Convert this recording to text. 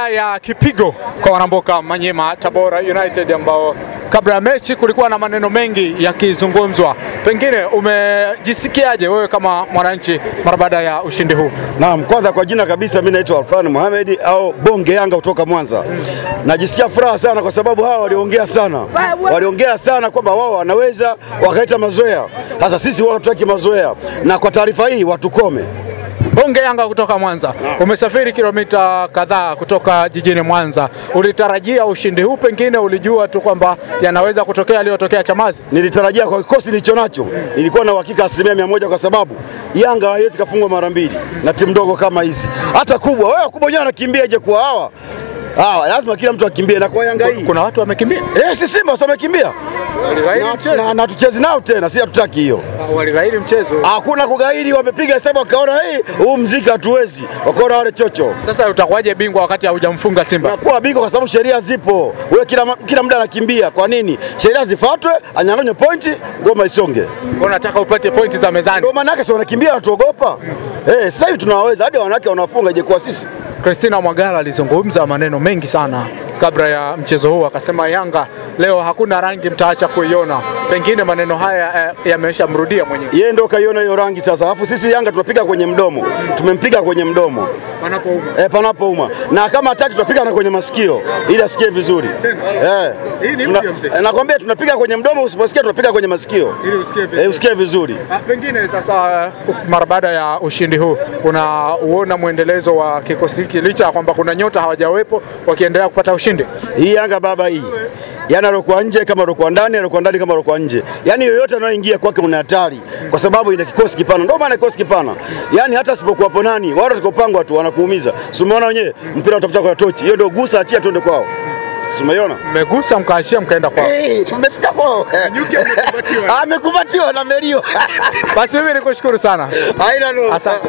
Ya kipigo kwa wanamboka Manyema Tabora United ambao kabla ya mechi kulikuwa na maneno mengi yakizungumzwa. Pengine umejisikiaje wewe kama mwananchi mara baada ya ushindi huu? Naam, kwanza kwa jina kabisa mimi naitwa Alfan Mohamed au Bonge Yanga kutoka Mwanza. Najisikia furaha sana kwa sababu hawa waliongea sana. Waliongea sana kwamba wao wanaweza wakaita mazoea. Sasa sisi wao tutaki mazoea. Na kwa taarifa hii watukome. Bonge Yanga kutoka Mwanza. Umesafiri kilomita kadhaa kutoka jijini Mwanza. Ulitarajia ushindi huu, pengine ulijua tu kwamba yanaweza kutokea aliyotokea Chamazi? Nilitarajia kwa kikosi nilicho nacho. Nilikuwa na uhakika 100% kwa sababu Yanga haiwezi kufungwa mara mbili na timu ndogo kama hizi. Hata kubwa, wewe kubwa wenyewe anakimbia je kwa hawa? Lazima kila mtu akimbie na kwa Yanga hii. Kuna watu wamekimbia? Si Simba wamekimbia. Na tucheze nao tena, si hatutaki hiyo. Waligairi mchezo. Hakuna kugairi, wamepiga hesabu wakaona huu mziki hatuwezi. Wakaona wale chocho. Sasa utakuwaje bingwa wakati haujamfunga Simba? Nakuwa bingwa kwa sababu sheria zipo. Wewe kila muda anakimbia. Kwa nini? Sheria zifuatwe, anyang'anywe pointi, ngoma isonge. Unataka upate pointi za mezani. Ndio maana yake si wanakimbia watuogopa. Sasa hivi tunaweza hadi wanawake wanafunga je kwa sisi. Christina Mwagala alizungumza maneno mengi sana kabla ya mchezo huu, akasema Yanga leo hakuna rangi mtaacha kuiona. Pengine maneno haya yameshamrudia mwenyewe. Yeye ndio kaiona hiyo rangi sasa. Alafu sisi Yanga tunapiga kwenye mdomo. Tumempiga kwenye mdomo. Panapouma. Panapouma. Na kama hataki tunapiga na kwenye masikio ili asikie vizuri. Hii ni mpya mzee. Nakwambia tunapiga kwenye mdomo, usiposikia tunapiga kwenye masikio. Ili usikie vizuri. Usikie vizuri. Pengine sasa mara baada ya ushindi huu unaona muendelezo wa kikosi licha ya kwamba kuna nyota hawajawepo wakiendelea kupata ushindi. Hii Yanga baba hii. Yaani alikuwa nje kama alikuwa ndani, alikuwa ndani kama alikuwa nje. Yaani yoyote anaoingia kwake una hatari kwa sababu ina kikosi kipana. Ndio maana kikosi kipana. Yaani hata sipokuwa hapo nani, wao watakopangwa tu wanakuumiza. Si umeona wenyewe mpira utafuta kwa tochi. Hiyo ndio gusa, achia tuende kwao. Umeona? Mmegusa mkaachia mkaenda kwao. Tumefika kwao. Amekumbatiwa na Melio. Basi mimi nikushukuru sana. Haina no. Asante.